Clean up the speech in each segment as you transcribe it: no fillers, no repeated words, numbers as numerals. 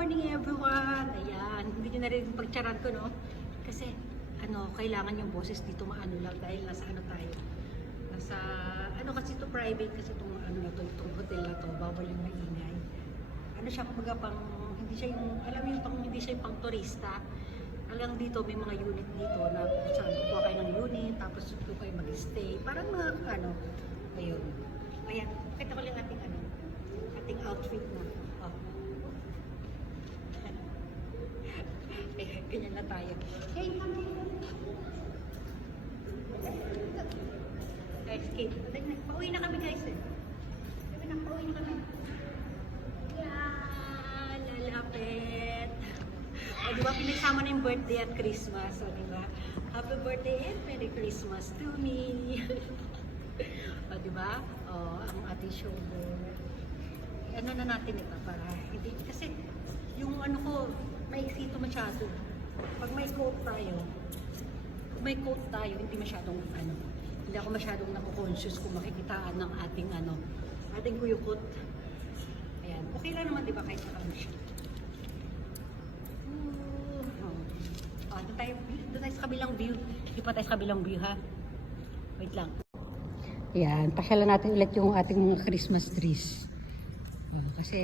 morning everyone! Ayan, hindi nyo na rin pagtsaran ko, no? Kasi, kailangan yung boses dito maano lang dahil nasa tayo. Nasa, kasi ito private kasi itong itong hotel na to, bawal yung maingay. Siya kumbaga hindi siya yung, alam mo yung hindi siya yung pang turista. Hanggang dito, may mga unit dito na saan kukuha kayo ng unit, tapos doon kayo mag-stay. Parang mga, ayun. Ayan, kita ko lang ating outfit na. Oh. Ganyan na tayo. Hey, guys, Kate, pauwi na kami guys eh. Pauwi na kami. Yan, lalapit. O diba, pinagsama na yung birthday at Christmas. O diba, happy birthday and Merry Christmas to me. O diba, ang ating shoulder. Na natin ito para hindi, kasi yung ko, maiksi ito masyado. Pag may coat tayo, hindi masyadong hindi ako masyadong naku-conscious kung makikitaan ng ating kuyukot. Ayan, okay lang naman, di ba, kahit nakano siya. Doon tayo sa kabilang view. Hindi pa tayo sa kabilang view, ha? Wait lang. Ayan, pasyalan natin ulit yung ating mga Christmas trees. Kasi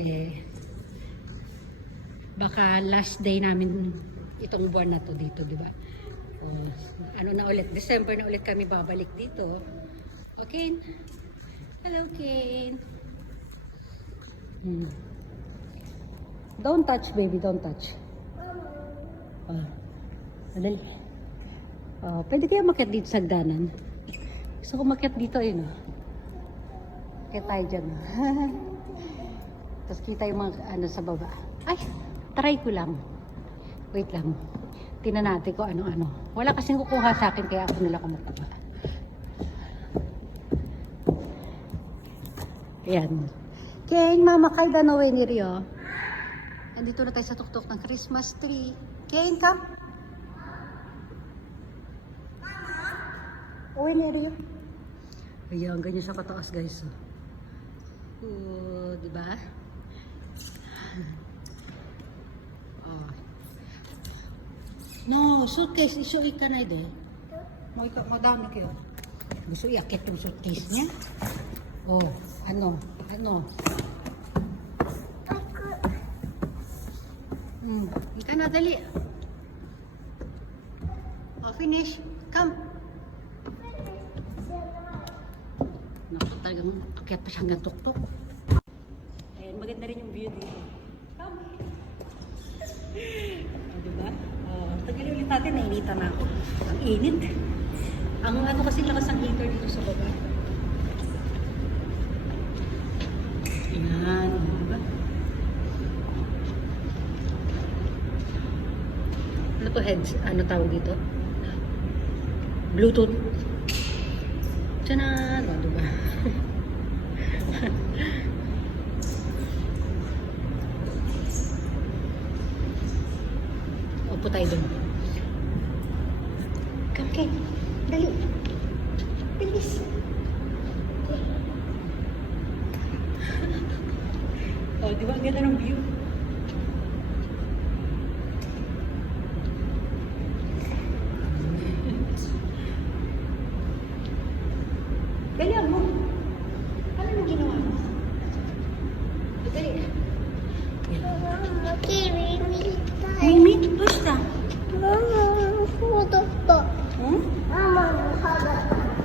baka last day namin itong buwan na to dito, di ba? Na ulit, December na ulit kami babalik dito. Okay? Hello, Kane. Don't touch, baby, don't touch. Madali. Pwede kayo makiat dito sa hagdanan. Gusto ko makiat dito, Kaya tayo dyan. Tapos kita yung mga sa baba. Ay, try ko lang. Wait lang. Tingnan natin kung ano-ano. Wala kasing kukuha sa akin kaya ako nila kumukuha. Ayan. Keng, mama kalda no way ni Rio. Andito na tayo sa tuktok ng Christmas tree. Keng, come. Uwi ni Rio. Ayan, ganyan sa kataas guys. Diba? No, suitcase isu ikan ay de. Madami kayo. Gusto iakit yung suitcase niya. Ano? Ikan na dali. Finish. Come. Naku, talagang akyat pa siya hanggang tuktok. Ayan, maganda rin yung view dito. Come. Diba? Tagal ulit natin, nainitan na ako. Ang init. Ang kasi lakas ang heater dito sa baba. Ayan. Diba? Ano to heads? Ano tawag dito? Bluetooth. Tiyanan! Diba? Upo tayo dun. Come, Kate. Dali. Bilis. Di ba? Ang ganda ng view. Ganyan mo. Ano yung ginawa mo? Dali. Mimi? Basta?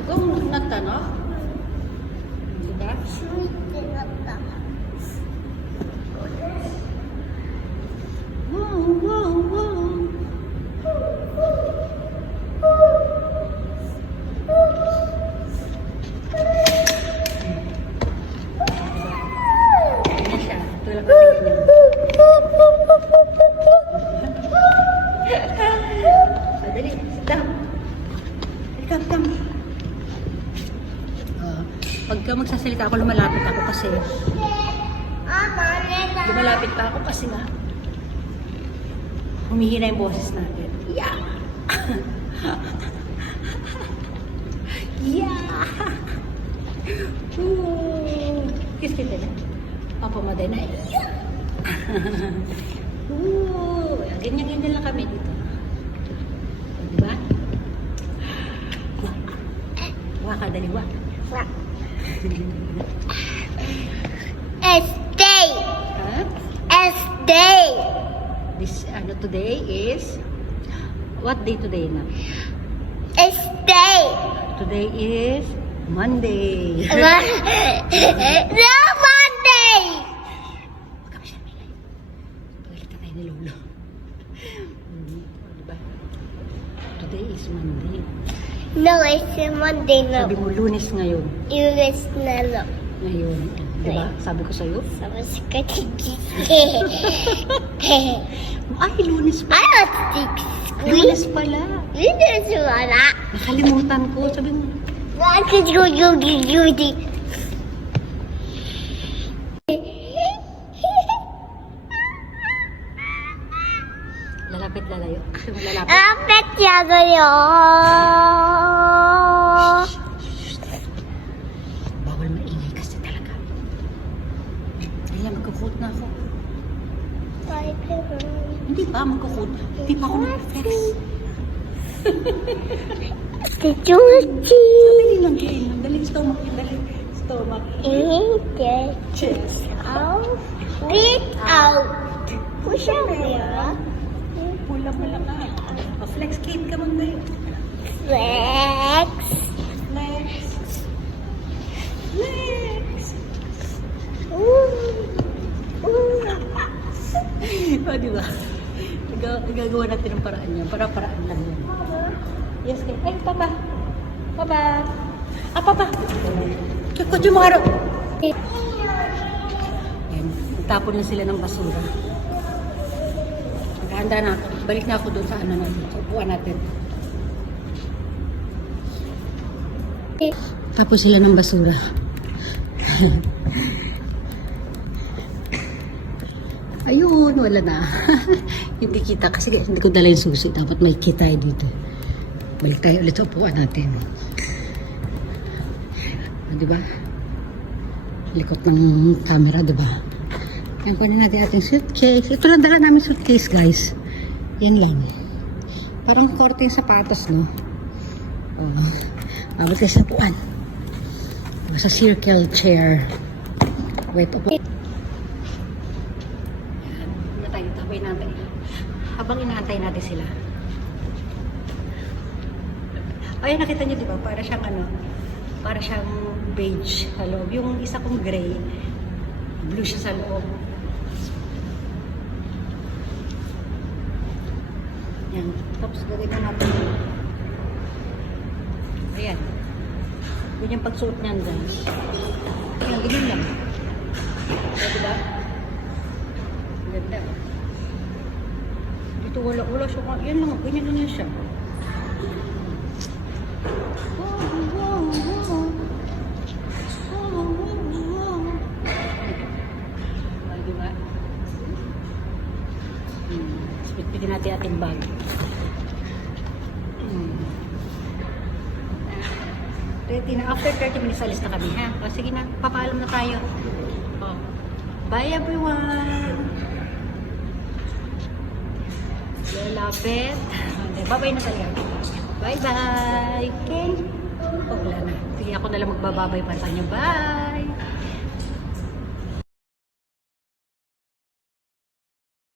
Kung nagtanong? Diba? Wow. Ganyan siya. Tulad ko ganyan. Dali, sit down. Come. Pagka magsasalita ako, lumalapit ako kasi nga humihina yung boses natin. Yeah! Kiss kita na. Papa Maday na. Oo, ganyan-ganyan lang kami dito. Diba? Waka, dali, waka. Stay. Huh? Stay. This, today is, what day today na? Stay. Today is Monday. No Monday. Huwag kami siya milay. Pagalitan tayo ni Lolo. Diba? Today is Monday. No, it's Monday. Sabi No. mo, Lunes ngayon. Lunes na no. Ngayon. Diba? Sabi ko sa'yo. Sama si Katiki. Ay, Lunes pa. Ano six? Lunes pala. Lunes wala. Nakalimutan ko. Sabi mo, Bakit gugi? lalapit lalayo. Sabi mo, lalapit. Apet yan kayo. Bawal maingay kasi talaga. Ayan, magkukot na ako. Hindi pa, magkukot. Hindi pa ako nag-flex. Si Chuchi. Dali lang, Jane. Dali, stomach. Dali, stomach. Chest out. Breathe out. Push out ya. Pula ka. Flex cane ka man tayo. Flex. Flex. Flex. O, diba? Gagawa natin ng paraan yan. Para-paraan lang yan. Yes, kay. Ay, papa. Papa. Ah, papa. Kutyo mo harap. Ayan. Tapon na sila ng basura. Maghahanda na ako. Balik na ako doon sa ano natin. Sa upuan natin. Tapos sila ng basura. Ayun, wala na. Hindi kita. Kasi hindi ko dala yung susi. Dapat may kita tayo dito. Balik tayo ulit sa upuan natin. Diba? Likot ng camera, diba? Yan, kunin natin ating suitcase. Ito lang dala namin suitcase, guys. Yan lang. Parang korte yung sapatos, no? Oh. Mabot kayo sa upuan. Sa circle chair. Wait, upo. Tabay natin. Habang inaantay natin sila. Ayan, nakita niyo, di ba? Para siyang ano, para siyang beige sa loob. Yung isa kong gray, blue siya sa loob. Yan. Tapos gawin na natin. Ayan. Yun yung pagsuot niyan, guys. Ayan, ganyan lang. Diba? Ganda. Dito wala siya. Yan lang, ganyan lang siya. Diba? Spit-pitin natin ating bag. Ready na. After 30 minutes, alis na kami, ha? O, sige na, papaalam na tayo. O. Bye, everyone! Lalapit. Okay, bye-bye na talaga. Bye-bye! Okay? Wala na. Sige, ako na lang magbababay para sa inyo. Bye!